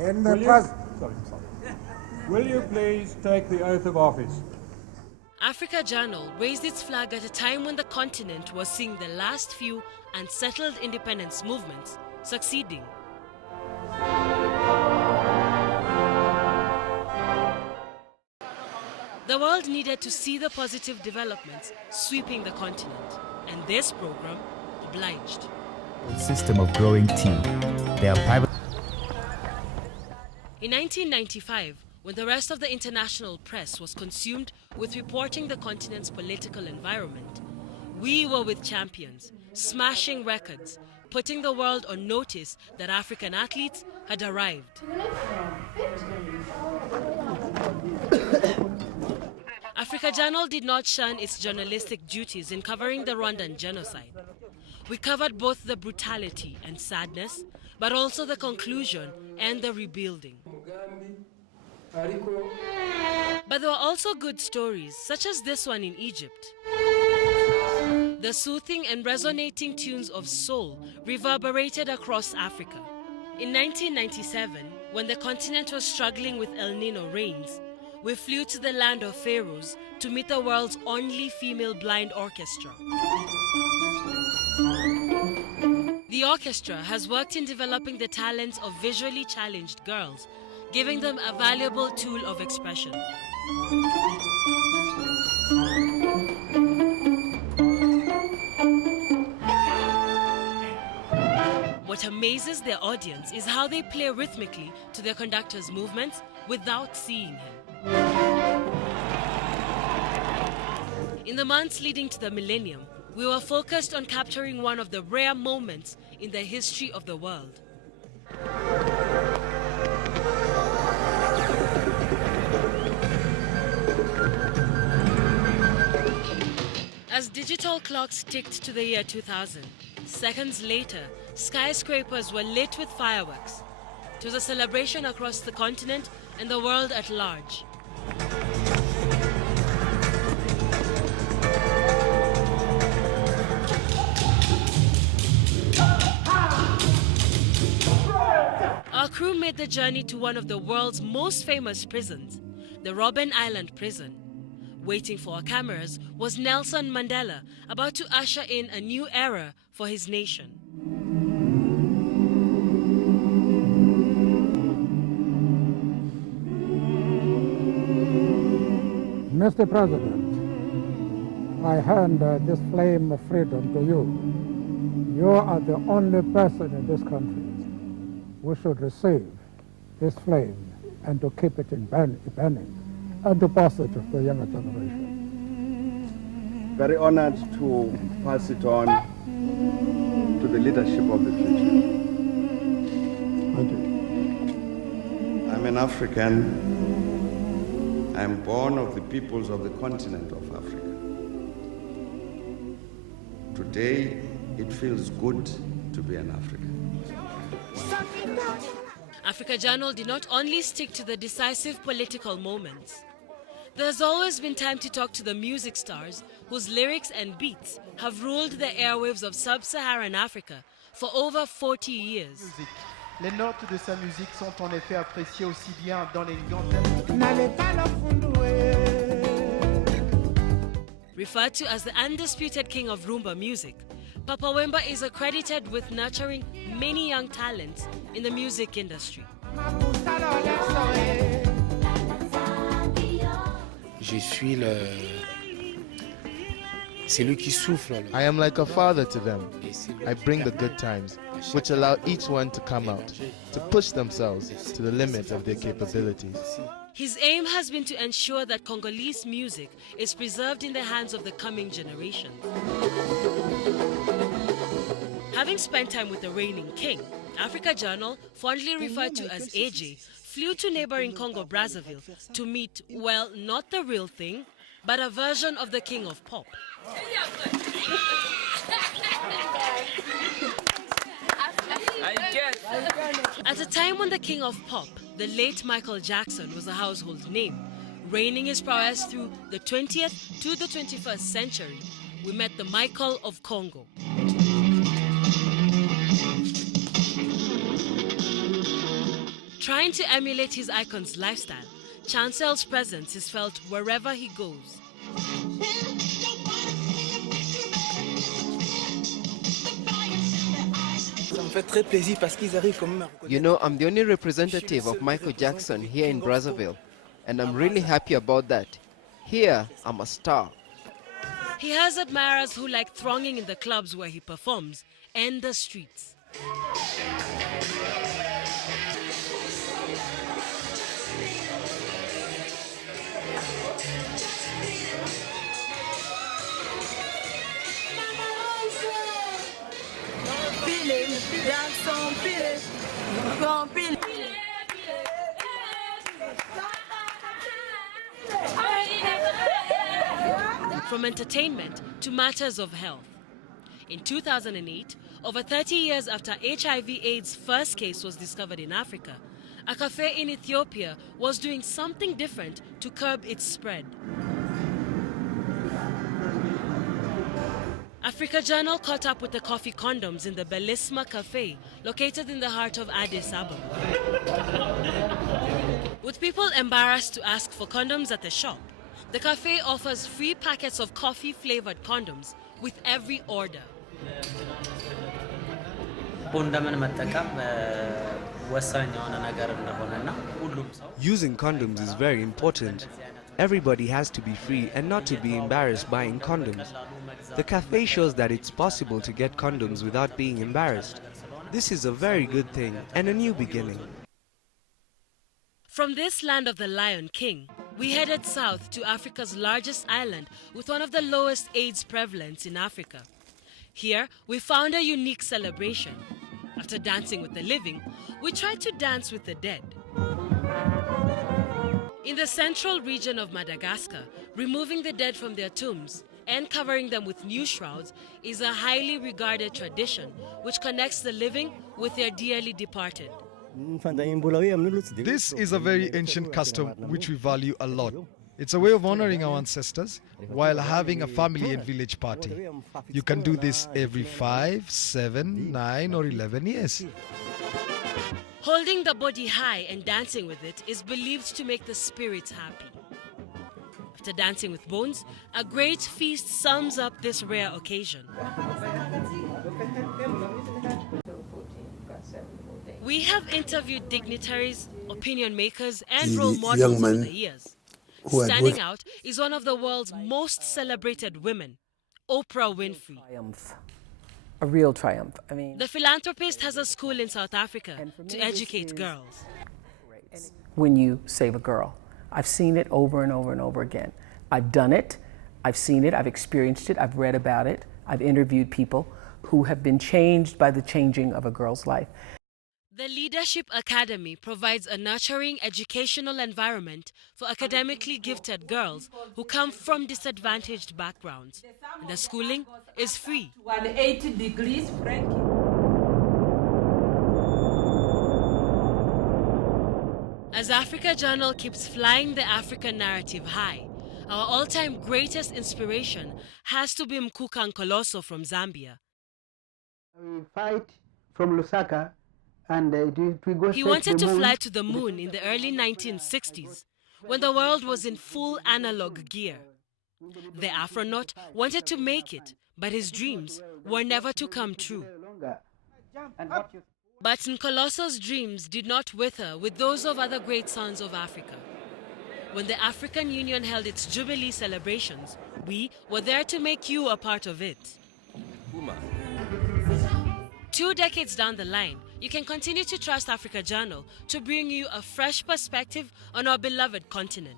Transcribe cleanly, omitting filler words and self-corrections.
In the Will you please take the oath of office? Africa Journal raised its flag at a time when the continent was seeing the last few unsettled independence movements succeeding. The world needed to see the positive developments sweeping the continent, and this program obliged. System of growing tea. They are private. In 1995, when the rest of the international press was consumed with reporting the continent's political environment, we were with champions, smashing records, putting the world on notice that African athletes had arrived. Africa Journal did not shun its journalistic duties in covering the Rwandan genocide. We covered both the brutality and sadness, but also the conclusion and the rebuilding. But there were also good stories, such as this one in Egypt. The soothing and resonating tunes of soul reverberated across Africa. In 1997, when the continent was struggling with El Nino rains, we flew to the land of pharaohs to meet the world's only female blind orchestra. The orchestra has worked in developing the talents of visually challenged girls, giving them a valuable tool of expression. What amazes their audience is how they play rhythmically to their conductor's movements without seeing him. In the months leading to the millennium, we were focused on capturing one of the rare moments in the history of the world. As digital clocks ticked to the year 2000, seconds later, skyscrapers were lit with fireworks. It was a celebration across the continent and the world at large. Our crew made the journey to one of the world's most famous prisons, the Robben Island prison. Waiting for our cameras was Nelson Mandela, about to usher in a new era for his nation. Mr. President, I hand this flame of freedom to you. You are the only person in this country who should receive this flame and to keep it burning and to pass it to the younger generation. Very honored to pass it on to the leadership of the future. Thank you. I'm an African. I'm born of the peoples of the continent of Africa. Today, it feels good to be an African. Africa Journal did not only stick to the decisive political moments. There's always been time to talk to the music stars whose lyrics and beats have ruled the airwaves of sub-Saharan Africa for over 40 years. Les notes de sa musique sont en effet appréciées aussi bien dans les grandes. Referred to as the undisputed king of Rumba music, Papa Wemba is accredited with nurturing many young talents in the music industry. Je suis c'est lui qui souffle. I am like a father to them. I bring the good times, which allow each one to come out, to push themselves to the limit of their capabilities. His aim has been to ensure that Congolese music is preserved in the hands of the coming generation. Having spent time with the reigning king, Africa Journal, fondly referred to as AJ, flew to neighboring Congo-Brazzaville to meet, well, not the real thing, but a version of the king of pop. At a time when the king of pop, the late Michael Jackson, was a household name, reigning his prowess through the 20th to the 21st century, we met the Michael of Congo. Trying to emulate his icon's lifestyle, Chancel's presence is felt wherever he goes. You know, I'm the only representative of Michael Jackson here in Brazzaville, and I'm really happy about that. Here, I'm a star. He has admirers who like thronging in the clubs where he performs and the streets. From entertainment to matters of health. In 2008, over 30 years after HIV/AIDS first case was discovered in Africa, a cafe in Ethiopia was doing something different to curb its spread. Africa Journal caught up with the coffee condoms in the Belisma Cafe, located in the heart of Addis Ababa. With people embarrassed to ask for condoms at the shop, the cafe offers free packets of coffee-flavored condoms with every order. Using condoms is very important. Everybody has to be free and not to be embarrassed buying condoms. The cafe shows that it's possible to get condoms without being embarrassed. This is a very good thing and a new beginning. From this land of the Lion King, we headed south to Africa's largest island with one of the lowest AIDS prevalence in Africa. Here, we found a unique celebration. After dancing with the living, we tried to dance with the dead. In the central region of Madagascar, removing the dead from their tombs and covering them with new shrouds is a highly regarded tradition which connects the living with their dearly departed. This is a very ancient custom which we value a lot. It's a way of honoring our ancestors while having a family and village party. You can do this every 5, 7, 9 or 11 years. Holding the body high and dancing with it is believed to make the spirits happy. After dancing with bones, a great feast sums up this rare occasion. We have interviewed dignitaries, opinion makers, and role models over the years. Standing out is one of the world's most celebrated women, Oprah Winfrey. A real triumph. I mean, the philanthropist has a school in South Africa to educate girls. When you save a girl, I've seen it over and over and over again. I've done it, I've seen it, I've experienced it, I've read about it, I've interviewed people who have been changed by the changing of a girl's life. The Leadership Academy provides a nurturing educational environment for academically gifted girls who come from disadvantaged backgrounds. And the schooling is free. 180 degrees Frankie. As Africa Journal keeps flying the African narrative high, our all-time greatest inspiration has to be Mkuka Nkoloso from Zambia. We fight from Lusaka. And he wanted to fly to the moon in the early 1960s, when the world was in full analog gear. The Afronaut wanted to make it, but his dreams were never to come true. But Nkoloso's dreams did not wither with those of other great sons of Africa. When the African Union held its Jubilee celebrations, we were there to make you a part of it. 2 decades down the line, you can continue to trust Africa Journal to bring you a fresh perspective on our beloved continent.